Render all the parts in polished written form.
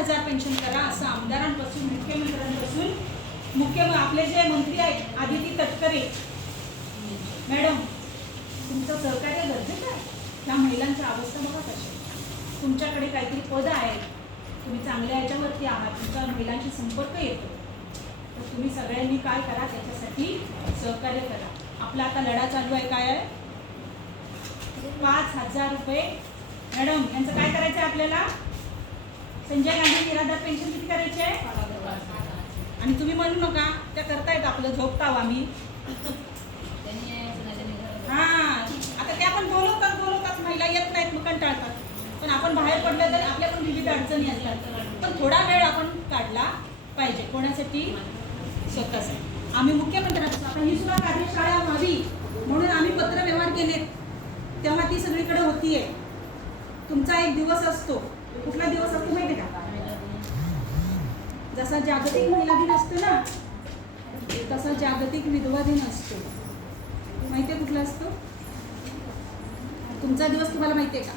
50,000 pension करा असं आमदारांपासून मुख्यमंत्र्यांपासून आपले जे मंत्री आहेत आदिती तटकरे मॅडम, तुमचं सहकार्य गरजेचं आहे. ह्या महिलांची अवस्था बघा कशी. तुमच्याकडे काहीतरी पद आहे, तुम्ही चांगल्या याच्यावरती आहात, तुमच्या महिलांशी संपर्क येतो, तर तुम्ही सगळ्यांनी काय करा, त्याच्यासाठी सहकार्य करा. आपला आता लढा चालू आहे. काय आहे? 5,000 रुपये. मॅडम, यांचं काय करायचं आहे आपल्याला? संजय गांधी निराधार पेन्शन किती करायची आहे? आणि तुम्ही म्हणू नका त्या करतायत आपलं झोपताव आम्ही. हां, आता त्या पण बोलवतात महिला येत नाहीत, मग कंटाळतात. पण आपण बाहेर पडलं तर आपल्या पण विविध अडचणी असतात. पण थोडा वेळ आपण काढला पाहिजे. कोणासाठी? स्वतःसाठी. आम्ही मुख्यमंत्र्यांपासून आता ही सुद्धा कार्यशाळा व्हावी म्हणून आम्ही पत्रव्यवहार केलेत, तेव्हा ती सगळीकडे होतीये. तुमचा एक दिवस असतो. कुठला दिवस असतो माहिती का? जसा जागतिक महिला दिन असतो ना, तसा जागतिक विधवा दिन असतो. माहितीये कुठला असतो तुमचा दिवस? तुम्हाला माहितीये का?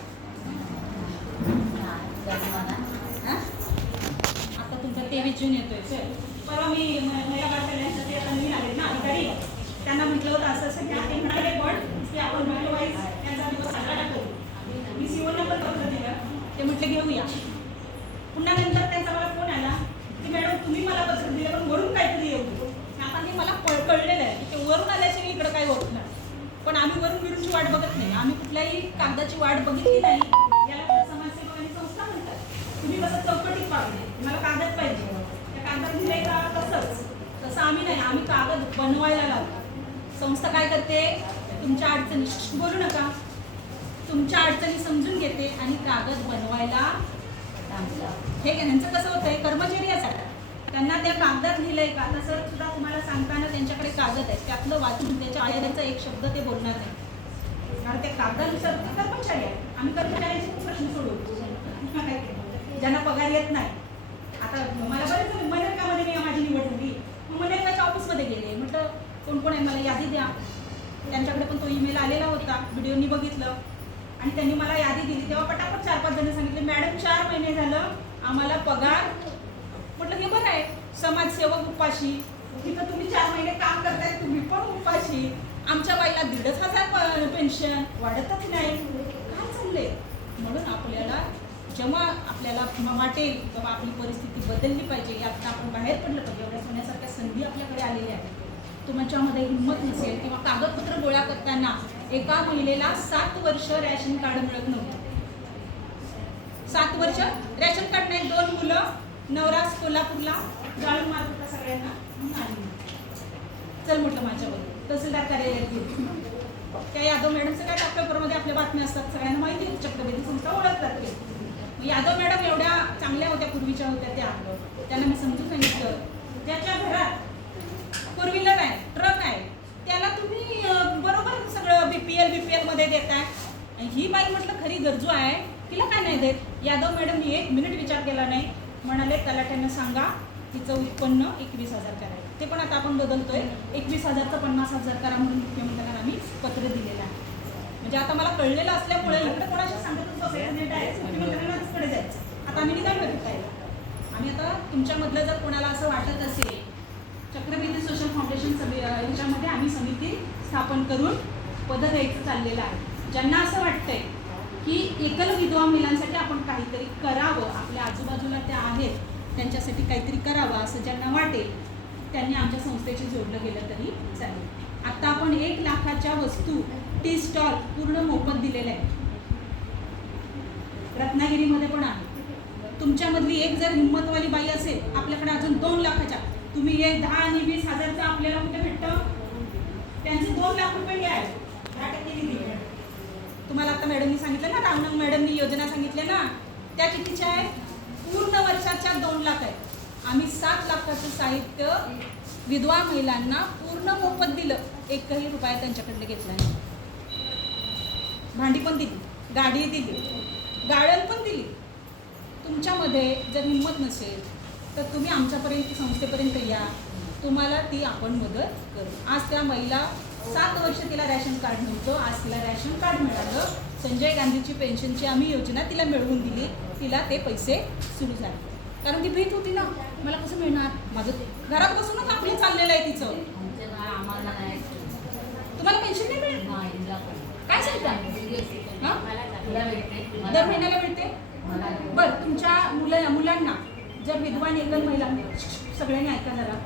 आता तुमचा 23 जून येतोय. सर, परवा मी महिला बाल कल्याणासाठी आता नवीन आले ना अधिकारी, त्यांना म्हटलं होतं असं असं घ्या. ते म्हणाले पण की आपण वाईज त्यांचा दिवस साजरा करू. मी सीओना पण पत्र दिलं, ते म्हटले घेऊया. पुन्हा नंतर त्यांचा मला फोन आला की मॅडम तुम्ही मला पत्र दिलं पण वरून काहीतरी येऊ. आता ते मला कळलेलं आहे की ते वरून आल्याशिवाय इकडं काय होत नाही. पण आम्ही वरून बिरूची वाट बघत नाही. आम्ही कुठल्याही कागदाची वाट बघितली नाही. याला समाजसेवक आणि संस्था म्हणतात. तुम्ही कसं चौकटीत पाहिजे, तुम्हाला कागद पाहिजे, त्या कागदात दिलंय का? तसं आम्ही नाही. आम्ही कागद बनवायला लावतो. संस्था काय करते? तुमच्या अडचणी, बोलू नका, तुमच्या अडचणी समजून घेते आणि कागद बनवायला. हे यांचं कसं होतंय? कर्मचारी असतात, त्यांना त्या कागदात लिहिलंय का? तसं सुद्धा तुम्हाला सांगताना त्यांच्याकडे कागद आहेत, त्यातलं वाचून त्याच्या आयडियाचा एक शब्द ते बोलणार नाही, कारण त्या कागदानुसार ते कर्मचारी आहे. आम्ही कर्मचाऱ्यांचे खूप प्रश्न सोडवतो ज्यांना पगार येत नाही. आता मला बरेच मनरेगामध्ये मी माझी निवड झाली, मग मनरेगाच्या ऑफिसमध्ये गेले, म्हटलं कोण कोण आहे मला यादी द्या. त्यांच्याकडे पण तो ईमेल आलेला होता, व्हिडिओनी बघितलं आणि त्यांनी मला यादी दिली. तेव्हा पटापट 4-5 जण सांगितले मॅडम 4 महिने झालं आम्हाला पगार. म्हटलं हे बरं आहे, समाजसेवक उपाशी, तिथं तुम्ही 4 महिने काम करताय, तुम्ही पण उपाशी. आमच्या बाईला 1,500 पेन्शन वाढतच नाही. काय चाललंय? म्हणून आपल्याला जेव्हा आपल्याला वाटेल तेव्हा आपली परिस्थिती बदलली पाहिजे. यात आपण बाहेर पडलं पाहिजे. एवढ्या सोन्यासारख्या संधी आपल्याकडे आलेल्या आहेत. तुमच्यामध्ये हिंमत नसेल किंवा कागदपत्र गोळा करताना एका महिलेला 7 वर्ष रॅशन कार्ड मिळत नव्हतं. 7 वर्ष रॅशन कार्ड नाही. 2 मुलं, नवरा कोल्हापूरला, जाळून मारत होता सगळ्यांना. चल म्हटलं माझ्यावर तहसीलदार कार्यालयात गेली. त्या यादव मॅडमचं काय पेपरमध्ये आपल्या बातम्या असतात, सगळ्यांना माहिती आहे. चक्रवर्ती संस्था ओळखतात ते. यादव मॅडम एवढ्या चांगल्या होत्या, पूर्वीच्या होत्या त्या. त्यांना मी समजून सांगितलं, ज्याच्या घरात 4 व्हीलर आहे, ट्रक आहे, त्याला तुम्ही बरोबर सगळं BPL मध्ये देताय. ही बाई म्हटलं खरी गरजू आहे, तिला काय नाही देत. यादव मॅडमनी 1 मिनिट विचार केला नाही. म्हणाले तलाट्यांना सांगा तिचं उत्पन्न 21,000 करायचं. ते पण आता आपण बदलतोय, 21,000चं 50,000 करा म्हणून मुख्यमंत्र्यांना आम्ही पत्र दिलेलं आहे. म्हणजे आता मला कळलेलं असल्यामुळे इकडे कोणाशी सांगतच बसायचं नाही, डायरेक्ट मुख्यमंत्र्यांनाच कडे जायचं. आता आम्ही निघालो भेटायला. आणि आता तुमच्यामधलं जर कोणाला असं वाटत असेल, चक्रवर्ती सोशल फाउंडेशन ह्याच्यामध्ये आम्ही समिती स्थापन करून पद द्यायचं चाललेलं आहे. ज्यांना असं वाटतंय की एकल विधवा महिलांसाठी आपण काहीतरी करावं, आपल्या आजूबाजूला त्या आहेत त्यांच्यासाठी काहीतरी करावं असं ज्यांना वाटेल त्यांनी आमच्या संस्थेशी जोडलं गेलं तरी चालेल. आता आपण 1 लाखाच्या वस्तू, टी स्टॉल पूर्ण मोफत दिलेले आहे. रत्नागिरीमध्ये पण आहे. तुमच्यामधली एक जर हिंमतवाली बाई असेल, आपल्याकडे अजून 2 लाखाच्या, तुम्ही 10 आणि 20,000चं आपल्याला कुठे भेटतं? त्यांचे 2 लाख रुपये घ्या, 10% निधी. तुम्हाला आता मॅडमनी सांगितलं ना, रामनंग मॅडमनी योजना सांगितल्या ना, त्या कितीच्या आहे? पूर्ण वर्षाच्या 2 लाख आहे. आम्ही 7 लाखाचं साहित्य विधवा महिलांना पूर्ण मोफत दिलं. 1ही रुपया त्यांच्याकडे घेतला नाही. भांडी पण दिली, गाडी दिली, गाड्याला पण दिली. तुमच्यामध्ये जर हिंमत नसेल तर तुम्ही आमच्यापर्यंत संस्थेपर्यंत या, तुम्हाला ती आपण मदत करू. आज त्या महिला 7 वर्ष तिला रॅशन कार्ड नव्हतं, आज तिला रॅशन कार्ड मिळालं. संजय गांधीची पेन्शनची आम्ही योजना तिला मिळवून दिली, तिला ते पैसे सुरू झाले. कारण ती भीत होती ना, मला कसं मिळणार, माझं घरात बसूनच आपलं चाललेलं आहे तिचं. तुम्हाला पेन्शन नाही मिळेल? काय सांगता? दर महिन्याला मिळते. बरं, तुमच्या मुलांना जर विधवा निर्गल महिला, सगळ्यांनी ऐका जरा,